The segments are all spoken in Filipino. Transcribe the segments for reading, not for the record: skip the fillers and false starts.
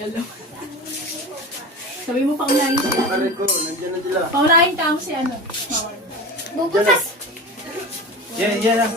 Tagal naman. Sabi mo, paunahin siya. Aray ko, nandiyan na sila. Paunahin ka mo si ano. Bubukas. Yan lang.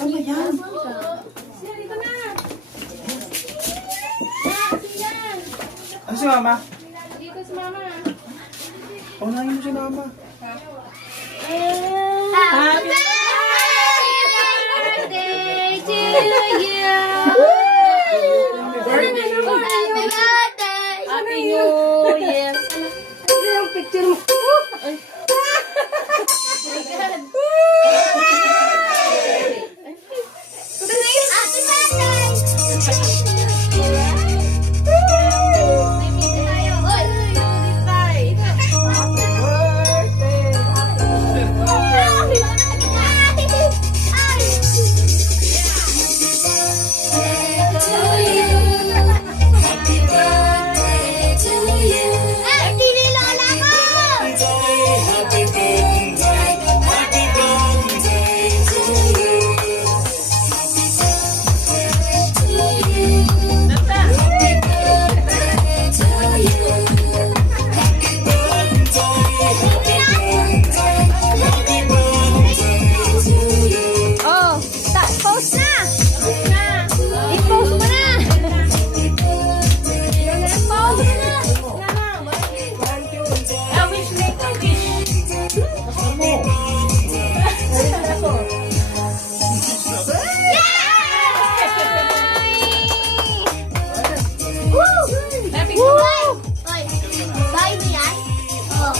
Ano yan? Ano si mama? Dito si mama. Paunahin mo si mama. Happy birthday to you. Happy birthday. Happy New Year! Ano yung picture mo? Ay. Happy birthday. May pizza tayo. Oy. Post na! I-post mo na! Post na! Wish me a wish. Happy Oy! Bye mo yan? Oh.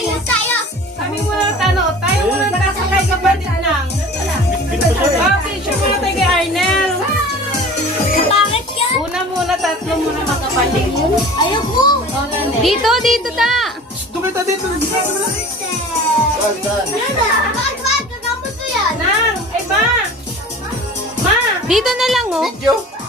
Ilan tayo? Kami muna tanong. Tayo muna tayo kay kapatid lang. Okay, siya muna tayo kay Arnel. Bakit yan? Una muna, tatlo muna magkapatid. Ayoko! Dito ta! Doon kita dito. Bakit kagamot ko yan? Nang! Ay, ma! Ma! Dito na lang, oh. Video.